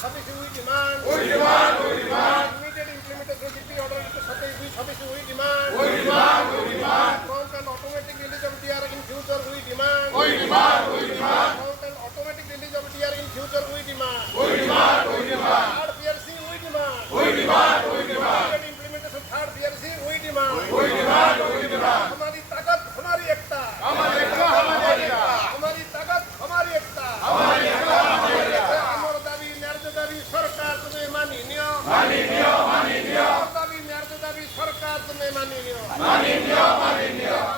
26 we demand. Immediate implementation of GP order into 26 we demand. Prompt and automatic release of DR in future we demand. Prompt and automatic release of DR in future we demand. Third PRC we demand. Immediate implementation third PRC we demand. हमारी ताकत हमारी एकता. हमारी ताकत हमारी एकता. আমার দাবি ন্যায্য দাবি সরকার তুমি মানি নিও. আমার দাবি ন্যায্য দাবি সরকার তুমি মানি নিও.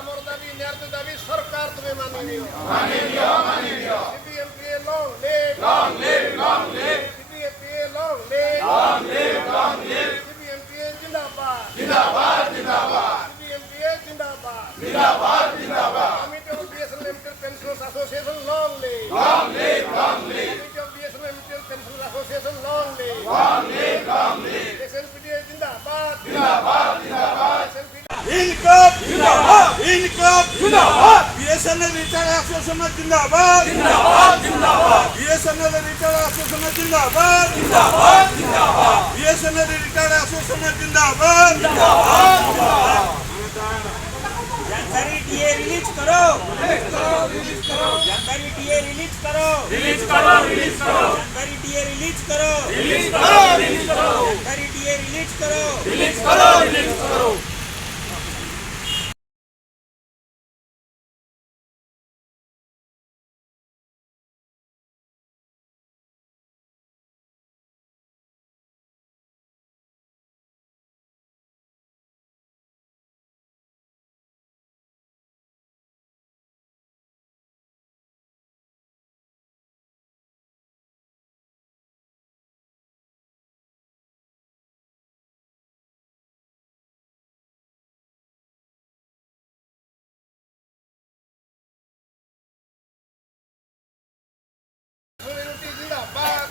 আমার দাবি ন্যায্য দাবি সরকার তুমি মানি নিও. CPMPA long live. CPMPA long live. CPMPA जिंदाबाद. CPMPA जिंदाबाद. Committee of BSNL Limited Pensioners Association long live. Committee of BSNL Limited Pensioners Association long live. SNPDA जिंदाबाद. इनकम जिंदाबाद बीएसएनएल रिटायर्ड एसोसिएशन जिंदाबाद बीएसएनएल रिटायर्ड एसोसिएशन जिंदाबाद BSNL retired association जिंदाबाद जानकारी DA release करो जानकारी डीए रिलीज करो जानकारी डीए रिलीज करो जानकारी डीए रिलीज करो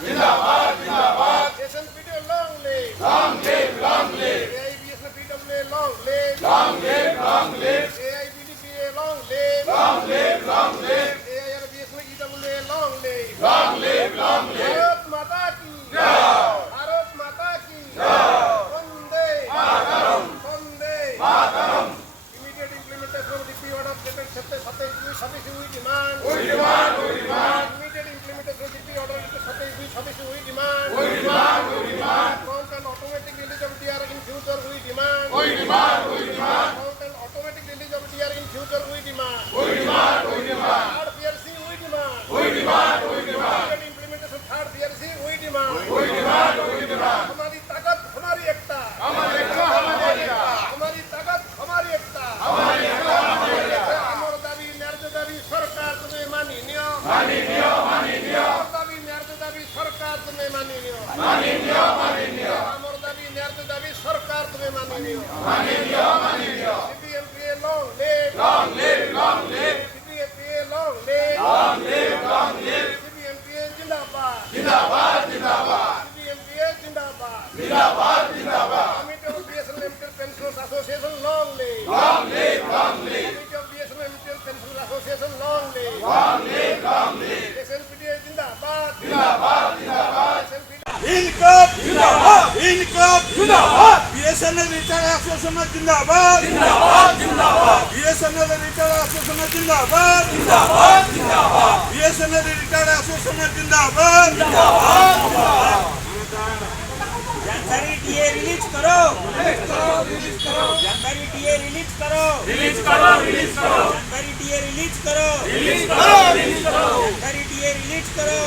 जिंदाबाद. SNPDA long live. AIBSNPWA long live. AIBDPA long live. AIRBSNEWA long live. Bharat माता की Vande Mataram. Immediate implementation of DP order dated 27 we demand. Immediate implementation of DP order into 27 we demand. Prompt and automatic release of DR in future we demand. Prompt and automatic release of DR in future we demand. Third PRC we demand. Immediate implementation third PRC we demand. हमारी ताकत हमारी एकता. हमारी ताकत हमारी एकता. আমার দাবি ন্যায্য দাবি সরকার তুমি মানি নিও. আমার দাবি ন্যায্য দাবি সরকার তুমি মানি নিও. আমার দাবি ন্যায্য দাবি সরকার তুমি মানি নিও. CPMPA long live. CPMPA long live. CPMPA जिंदाबाद. CPMPA जिंदाबाद. Committee of BSNL Limited Pensioners Association long live. Committee of BSNL Limited Pensioners Association long live. SNPDA जिंदाबाद. इनकम जिंदाबाद बीएसएनएल रिटायर्ड एसोसिएशन जिंदाबाद बीएसएनएल रिटायर्ड एसोसिएशन जिंदाबाद BSNL retired association जिंदाबाद जानकारी DA release करो जानकारी डीए रिलीज करो जानकारी डीए रिलीज करो जानकारी डीए रिलीज करो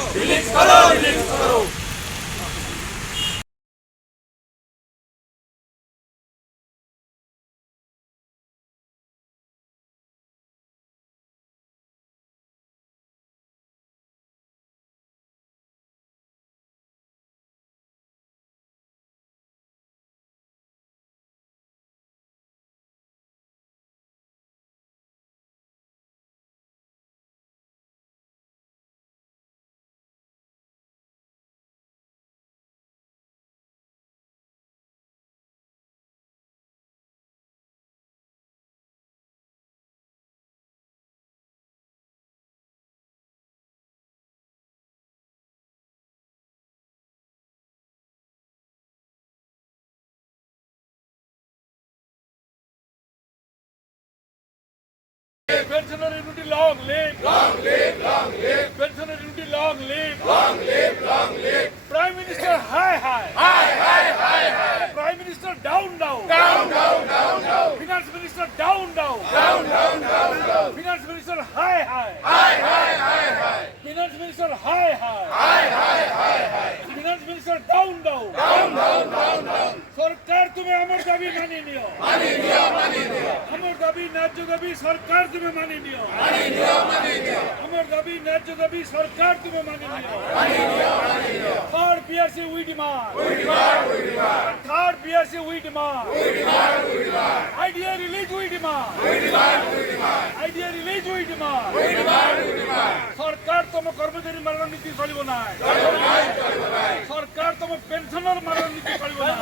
Pensioner unity long live. Long live, long live. Pensioner unity long live. Long live, long live. Prime Minister high high. High high high high. Prime Minister down down. Down down down down. Finance Minister down down. Down down down down. Finance Minister high high. High high high high. Finance Minister high high. High high high high. Finance Minister down down. Down down down down. सरकार तुम्हें अमर दाबी मानी neo. मानी neo मानी neo. अमर दाबी न्याय्य दाबी सरकार तुम्हें मानी नियो. मानी नियो मानी नियो. अमर दाबी न्याय्य दाबी सरकार तुम्हें मानी नियो. मानी नियो मानी neo. Third PRC we demand. We demand. We demand. Third PRC we demand. We demand. We demand. IDA release we demand. We demand. We demand. IDA release we demand. We demand. We demand. सरकार तुम कर्मचारी मरण नीति चलिबो नाय. चलिबो नाय. चलिबो नाय. सरकार तुम पेंशनर मरण नीति चलिबो नाय.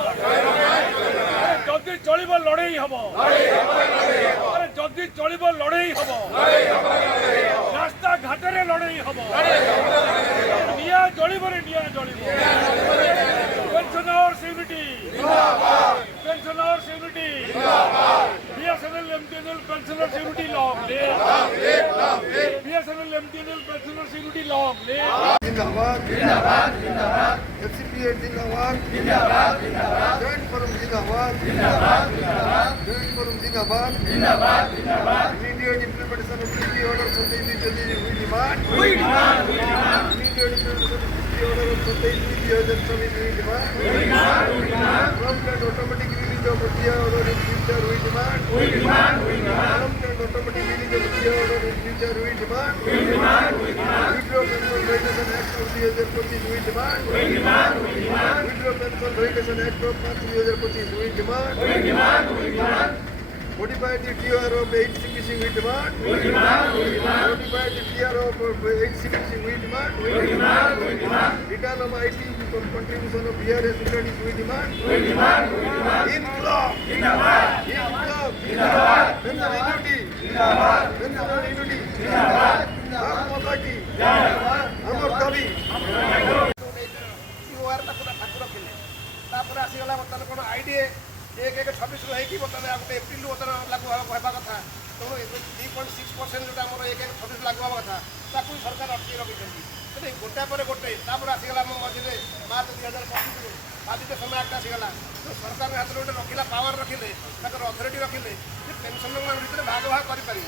जदि चलिब लड़ाई हम अरे जदि चलिब लड़ाई हम रास्ता घाटे लड़ाई हम निया जलिब निया जलिब pensioners unity pensioners unity BSNL MTNL pensioners unity long live BSNL MTNL pensioners unity long live जिंदाबाद जिंदाबाद जिंदाबाद एफसीपीए जिंदाबाद जिंदाबाद जिंदाबाद जॉइंट फोरम जिंदाबाद जिंदाबाद जिंदाबाद जॉइंट फोरम जिंदाबाद जिंदाबाद जिंदाबाद immediate implementation of the order 27 we demand immediate implementation of the order of 27 we demand prompt and automatic release of the order in future we demand prompt and automatic release of the order in future we demand withdraw pension regulation act of 2025 we demand withdraw pension regulation act of 2025 we demand modify the TR of 8 CPC we demand modify the TR of 8 CPC we demand return of IT contribution of BRS studies we demand Inqilab Inqilab pension annuity Bharat Mata ki Amar Dabi तापर आसीगला बर्तमान कौन IDA 1/1/26 रही बर्तमान गोटे April बर्तमान लागू होगा कथा तेणु 3.6% जो आम 1/1/26 लागू होगा कथा ताकू सरकार अटकी रखी तेनाली गोटे पर गोटे आसीगला मझे मार्च 2025 बाधित समय आक्ट आसीगला तो सरकार हाथ में गोटे रखिला पावर रखिले अथॉरिटी रखिले पेनसन भितर भाग भाग करेंगे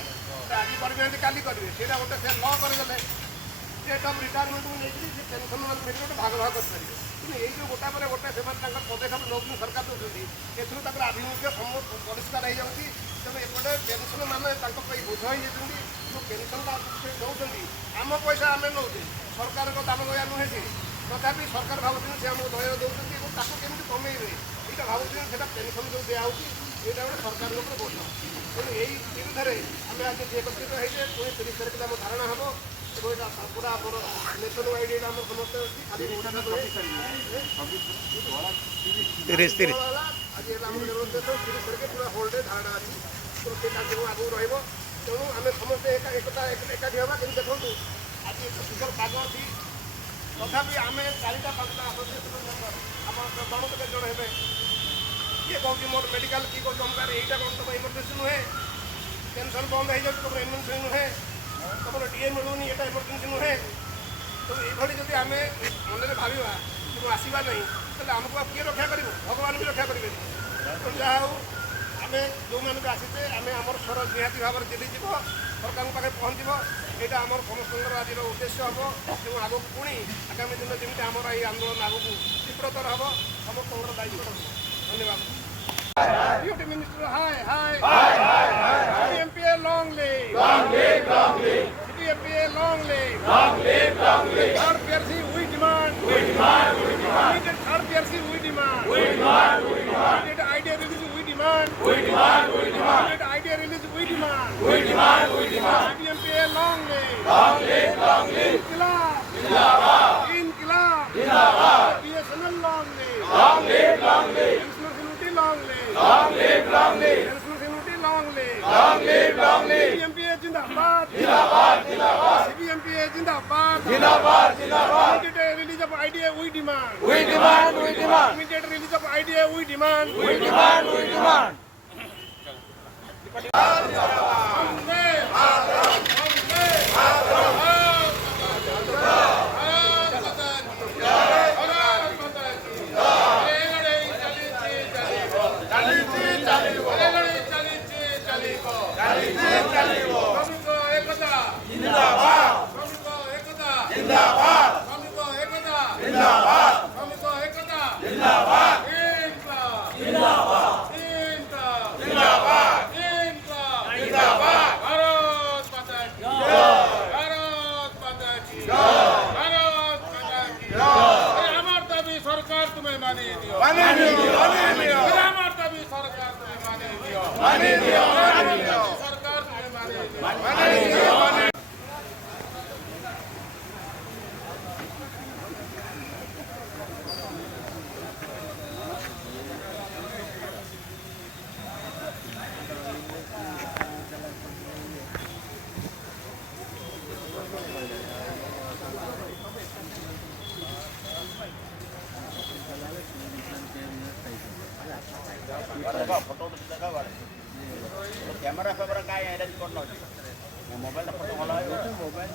आज करना काली करेंगे सीटा गोटे से ल करदे डेट अफ रिटायरमेंट को लेकिन पेनसन भितर गोटे भाग भाग करेंगे कि ये जो गोटा पर गोटे से पदक्षेप नौ सरकार दूसरी एथर आभिमुख्य परिष्कार हो जाती तेणु एपटे पेनसन मैंने बोझ हो जो पेनसनटा दौरान आम पैसा आम नौ सरकार दाम दया नुहे से तथापि सरकार भावुँ से आमको दया दौरान केमी कमेबे यहाँ भावुँ से पेनसन जो दिया यहाँ गोटे सरकार बोझ तेणु यही विरुद्ध में आम आज एकत्रित होते पुणी 30 तारीख आम धारणा हम पूरा आम नेशन वाइड आम समस्त आज पूरा होल्ड धारणा अच्छी तो से कार्यक्रम आगू रहा तेणु आम समस्ते एकाठी हाँ कि देखो आज एक सुंदर पाग अच्छी तथापि आम 4टा 5टा आसोसिएसन आम जन केते जन हे किए कौन मोर मेडिकल किए कौन तुम यहीटा कौन तुम इमरजेन्सी नुहे पेनसन बंद हो जाए तुम इमरजेन्सी नुहे तुम डीए मिलूनी यहाँ इमरजेन्सी नुहे तो ये जब आम मन भावा कि आसवा नहीं तो आमको किए रक्षा कर भगवान भी रक्षा करेंगे तो जहाँ हूँ आम जो मानक आसीचे आम आम स्वर निहाती भाव में दिल्ली जीव सरकार पाखे पहुँचब यहाँ आम समस्त आज उद्देश्य हम और आगे पुणी आगामी दिन जमी आम ये आंदोलन आगे तीव्रतर हम समस्त दायित्व धन्यवाद Deputy Minister, hi. CPMPA, long live. CPMPA, long live. Third PRC, we demand. Immediate third PRC, we demand. Immediate idea release, we demand. Immediate idea release, we demand. CPMPA, long live. Inqilab. BSNL, long live. Long live. CPMPA Jindabad. CPMPA Jindabad. Immediate release of IDA we demand. Immediate release of IDA we demand. Vande মানিয়ে দিও মানিয়ে দিও আমার দাবি সরকার তুমি মানিয়ে দিও সরকার তুমি মানিয়ে দিও कैमरा फेमरा काय आहे मोबाईल फोटो मला मोबाईल